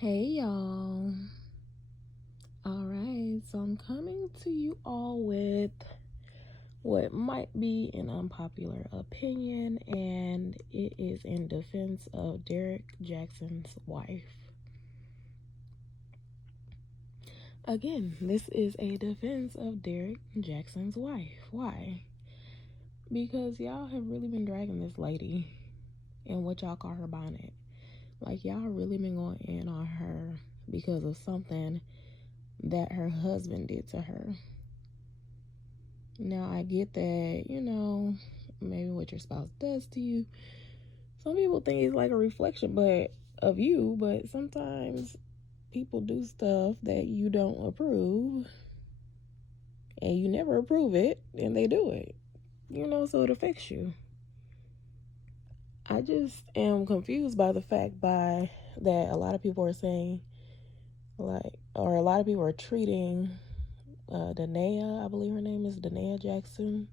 Hey y'all. Alright, so I'm coming to you all with what might be an unpopular opinion, and it is in defense of Derrick Jaxn's wife. Again, this is a defense of Derrick Jaxn's wife. Why? Because y'all have really been dragging this lady in what y'all call her bonnet. Like, y'all really been going in on her because of something that her husband did to her. Now, I get that, maybe what your spouse does to you. Some people think it's like a reflection of you, but sometimes people do stuff that you don't approve, and you never approve it, and they do it, so it affects you. I just am confused by the fact that a lot of people are saying, or a lot of people are treating Danae, I believe her name is Danae Jackson.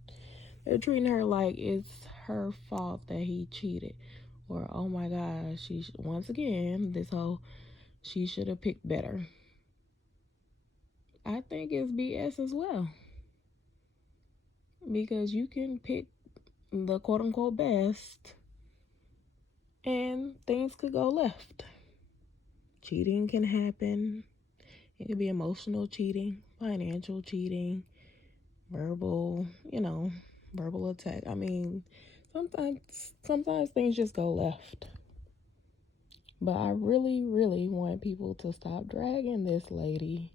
They're treating her like it's her fault that he cheated. Or, oh my gosh, once again, she should have picked better. I think it's BS as well. Because you can pick the quote unquote best and things could go left. Cheating can happen. It could be emotional cheating, financial cheating, verbal attack. I mean, sometimes things just go left. But I really, really want people to stop dragging this lady.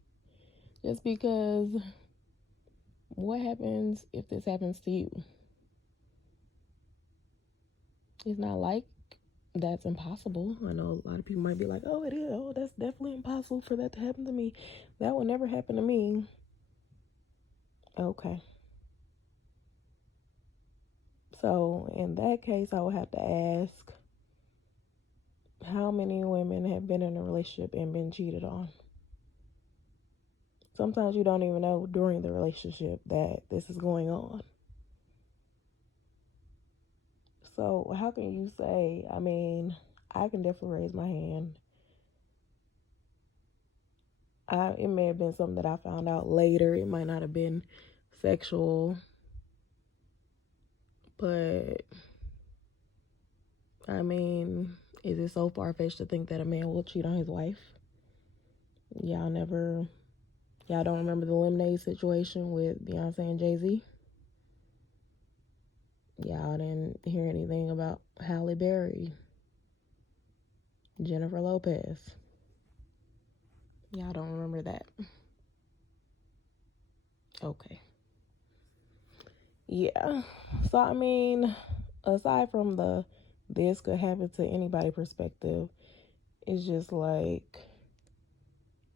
Just because what happens if this happens to you? It's not like that's impossible. I know a lot of people might be like, oh, it is. Oh, that's definitely impossible for that to happen to me. That would never happen to me. Okay. So in that case, I would have to ask, how many women have been in a relationship and been cheated on? Sometimes you don't even know during the relationship that this is going on. So how can you say, I can definitely raise my hand. It may have been something that I found out later. It might not have been sexual. But, is it so far-fetched to think that a man will cheat on his wife? Y'all don't remember the lemonade situation with Beyonce and Jay-Z? Y'all didn't hear anything about Halle Berry, Jennifer Lopez. Y'all don't remember that. Okay. Yeah. So, aside from this could happen to anybody perspective, it's just like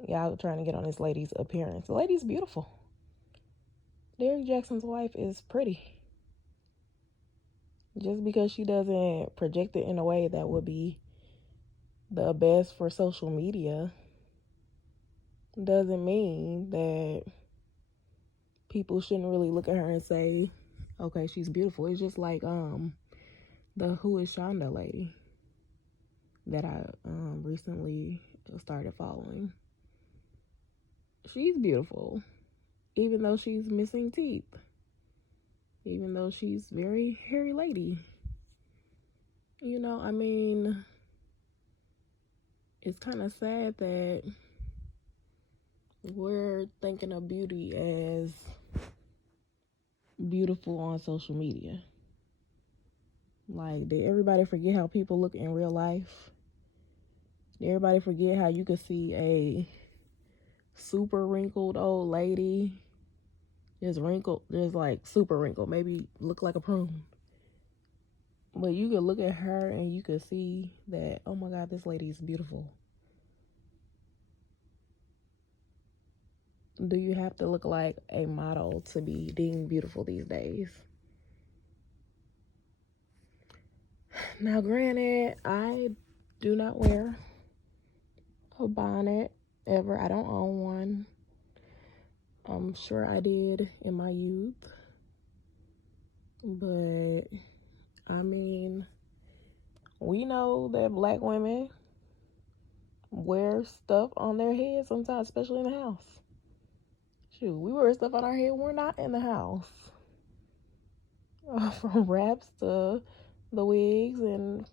y'all trying to get on this lady's appearance. The lady's beautiful. Derrick Jaxn's wife is pretty. Just because she doesn't project it in a way that would be the best for social media doesn't mean that people shouldn't really look at her and say, okay, she's beautiful. It's just like the Who Is Shonda lady that I recently started following. She's beautiful, even though she's missing teeth, even though she's very hairy lady. It's kind of sad that we're thinking of beauty as beautiful on social media. Like, did everybody forget how people look in real life? Did everybody forget how you could see a super wrinkled old lady, just like super wrinkled, maybe look like a prune, but you could look at her and you could see that, oh my God, this lady is beautiful. Do you have to look like a model to be deemed beautiful these days? Now, granted, I do not wear a bonnet ever. I don't own one. I'm sure I did in my youth. But, we know that black women wear stuff on their head sometimes, especially in the house. Shoot, we wear stuff on our head when we're not in the house. From wraps to the wigs and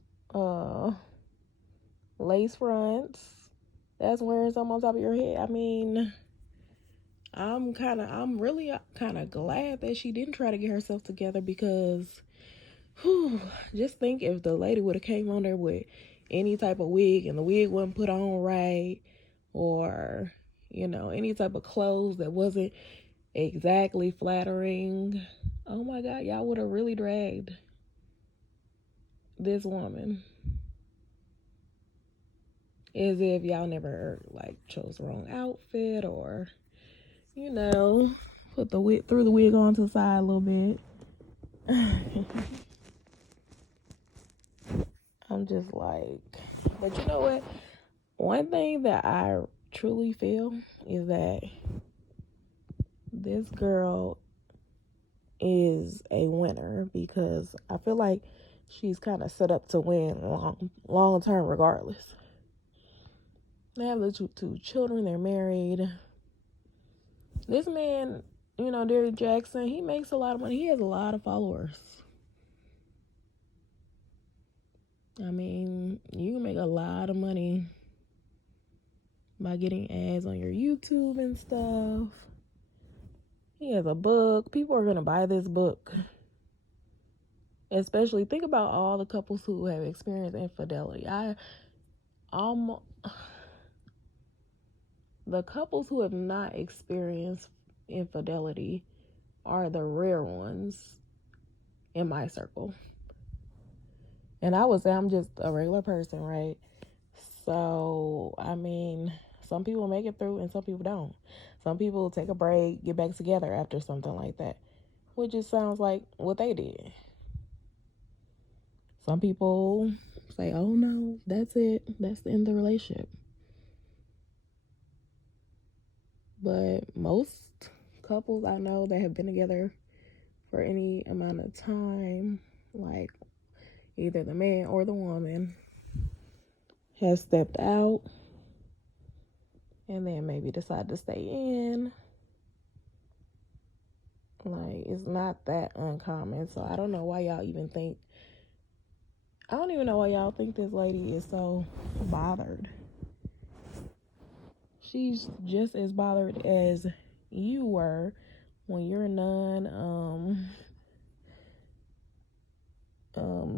lace fronts. That's wearing something on top of your head. I mean, I'm really kind of glad that she didn't try to get herself together, because just think if the lady would have came on there with any type of wig and the wig wasn't put on right, or any type of clothes that wasn't exactly flattering. Oh my God, y'all would have really dragged this woman, as if y'all never chose the wrong outfit, or put the wig, threw the wig on to the side a little bit. I'm just like, but you know what? One thing that I truly feel is that this girl is a winner, because I feel like she's kind of set up to win long term regardless. They have the two children, they're married. This man, Derrick Jaxn, he makes a lot of money. He has a lot of followers. I mean, you can make a lot of money by getting ads on your YouTube and stuff. He has a book. People are going to buy this book. Especially, think about all the couples who have experienced infidelity. The couples who have not experienced infidelity are the rare ones in my circle. And I would say I'm just a regular person, right? So, I mean, some people make it through and some people don't. Some people take a break, get back together after something like that, which just sounds like what they did. Some people say, oh no, that's it. That's the end of the relationship. But most couples I know that have been together for any amount of time, like either the man or the woman has stepped out and then maybe decide to stay in. Like, it's not that uncommon. So I don't know why y'all even think, I don't even know why y'all think this lady is so bothered. She's just as bothered as you were when your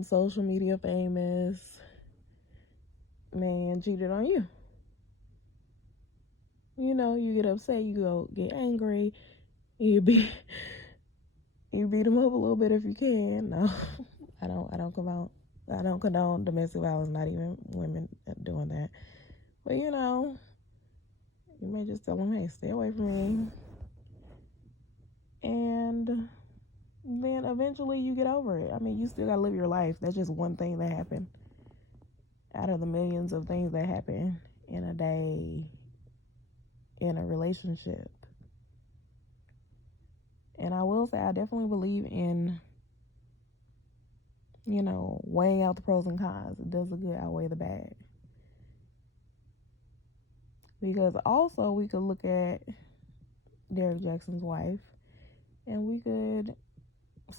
social media famous man cheated on you. You get upset, you go get angry, you beat him up a little bit if you can. No, I don't condone domestic violence, not even women doing that. But you may just tell him, hey, stay away from me. And then eventually you get over it. I mean, you still gotta live your life. That's just one thing that happened out of the millions of things that happen in a day in a relationship. And I will say, I definitely believe in, weighing out the pros and cons. It does the good outweigh the bad. Because also we could look at Derrick Jaxn's wife, and we could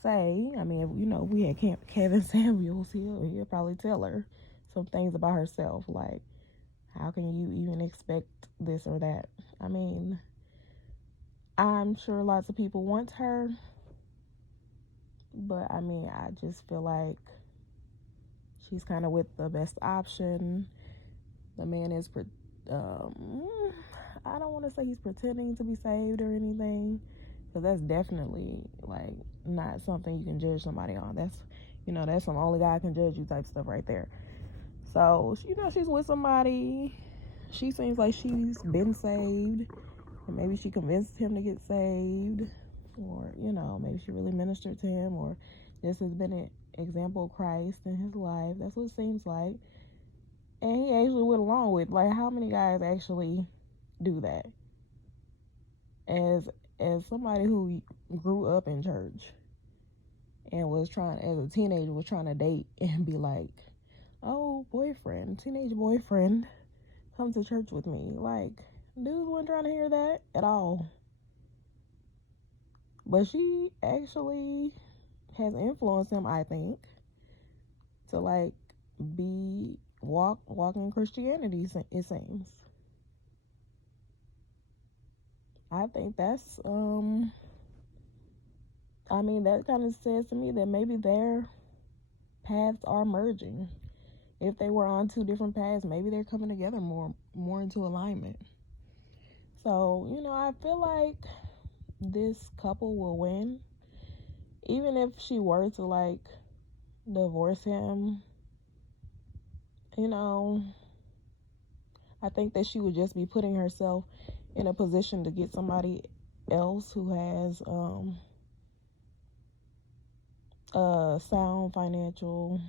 say, I mean, if we had Kevin Samuels here, he'll probably tell her some things about herself, like, how can you even expect this or that? I mean, I'm sure lots of people want her, but I mean, I just feel like she's kind of with the best option. The man is, I don't want to say he's pretending to be saved or anything, because that's definitely not something you can judge somebody on. That's some only God can judge you type stuff right there. So, she's with somebody. She seems like she's been saved, and maybe she convinced him to get saved, or maybe she really ministered to him, or this has been an example of Christ in his life. That's what it seems like. And he actually went along with, how many guys actually do that? As somebody who grew up in church and was as a teenager, was trying to date and be like, oh, boyfriend, teenage boyfriend, come to church with me. Like, dudes weren't trying to hear that at all. But she actually has influenced him, I think, to like be walking Christianity, it seems. I think that's I mean, that kind of says to me that maybe their paths are merging. If they were on two different paths, maybe they're coming together more into alignment. So, I feel like this couple will win. Even if she were to like divorce him, I think that she would just be putting herself in a position to get somebody else who has a sound financial,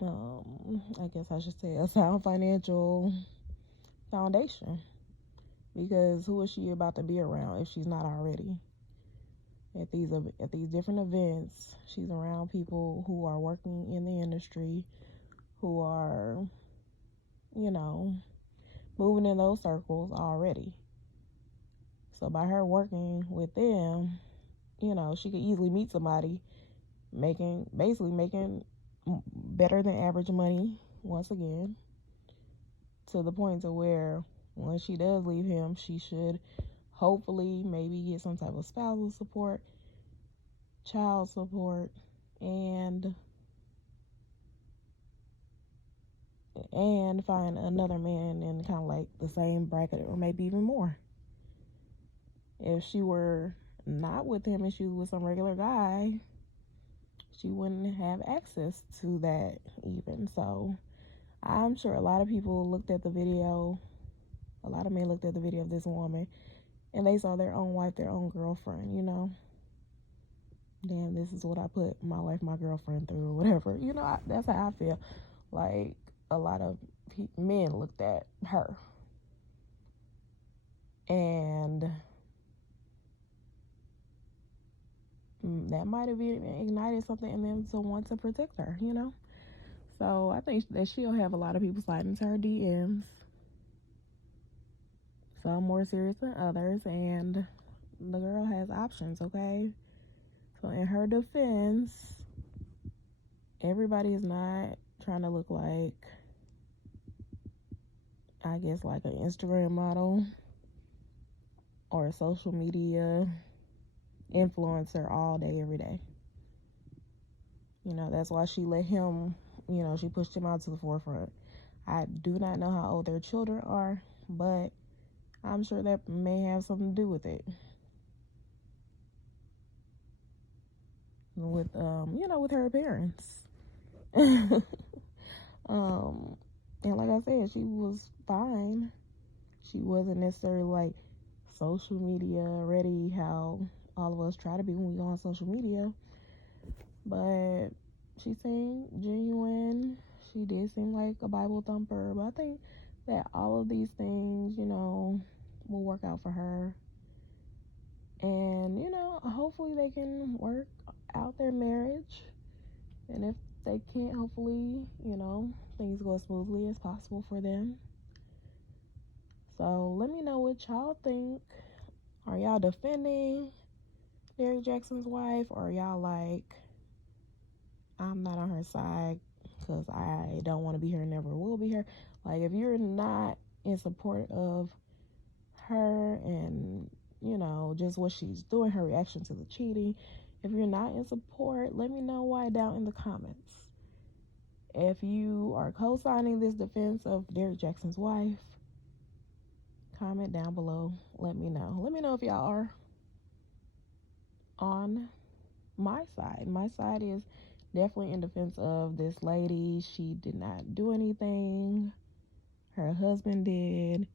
I guess I should say a sound financial foundation. Because who is she about to be around if she's not already? At these different events, she's around people who are working in the industry, who are, moving in those circles already. So by her working with them, she could easily meet somebody basically making better than average money once again, to the point to where when she does leave him, she should hopefully maybe get some type of spousal support, child support, and find another man in kind of like the same bracket or maybe even more. If she were not with him and she was with some regular guy, she wouldn't have access to that even. So I'm sure a lot of people looked at the video, a lot of men looked at the video of this woman and they saw their own wife, their own girlfriend, Damn, this is what I put my wife, my girlfriend through or whatever. That's how I feel. Like a lot of men looked at her. And that might have ignited something in them to want to protect her, So I think that she'll have a lot of people sliding into her DMs. Some more serious than others. And the girl has options, okay? So in her defense, everybody is not trying to look like, I guess, like an Instagram model or a social media influencer all day, every day. That's why she let him, she pushed him out to the forefront. I do not know how old their children are, but I'm sure that may have something to do with it. With, with her appearance. And like I said, she was fine. She wasn't necessarily like social media ready, how all of us try to be when we go on social media. But she seemed genuine. She did seem like a Bible thumper. But I think that all of these things, will work out for her. And, hopefully they can work out their marriage. And if they can't, hopefully, things go as smoothly as possible for them. So let me know what y'all think. Are y'all defending Derrick Jaxn's wife? Or are y'all like, I'm not on her side because I don't want to be here, never will be here? Like, if you're not in support of her and, just what she's doing, her reaction to the cheating, if you're not in support, let me know why down in the comments. If you are co-signing this defense of Derrick Jaxn's wife, comment down below. Let me know. Let me know if y'all are on my side. My side is definitely in defense of this lady. She did not do anything. Her husband did.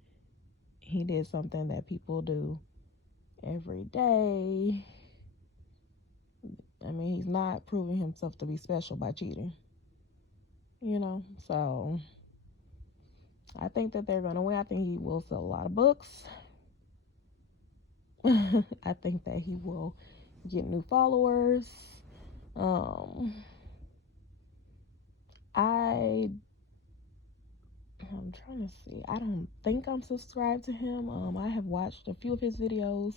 He did something that people do every day. I mean, he's not proving himself to be special by cheating. So I think that they're going to win. I think he will sell a lot of books. I think that he will get new followers. I I'm trying to see. I don't think I'm subscribed to him. I have watched a few of his videos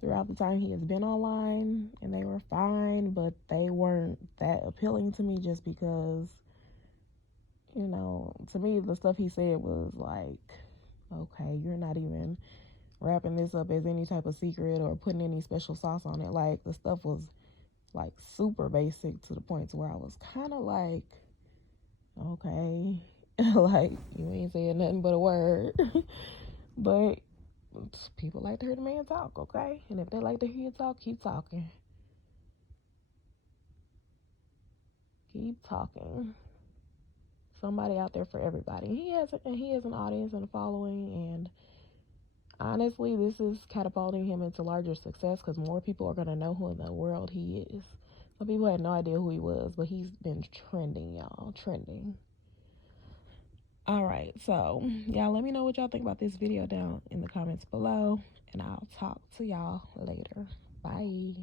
throughout the time he has been online, and they were fine, but they weren't that appealing to me just because, you know, to me, the stuff he said was like, okay, you're not even wrapping this up as any type of secret or putting any special sauce on it. Like, the stuff was like super basic to the point to where I was kind of like, okay, like, you ain't saying nothing but a word. But people like to hear the man talk, okay? And if they like to hear you talk, keep talking. Keep talking. Somebody out there for everybody. He has an audience and a following, and honestly, this is catapulting him into larger success because more people are going to know who in the world he is. Some people had no idea who he was, but he's been trending, y'all. Trending. All right, so y'all let me know what y'all think about this video down in the comments below, and I'll talk to y'all later. Bye.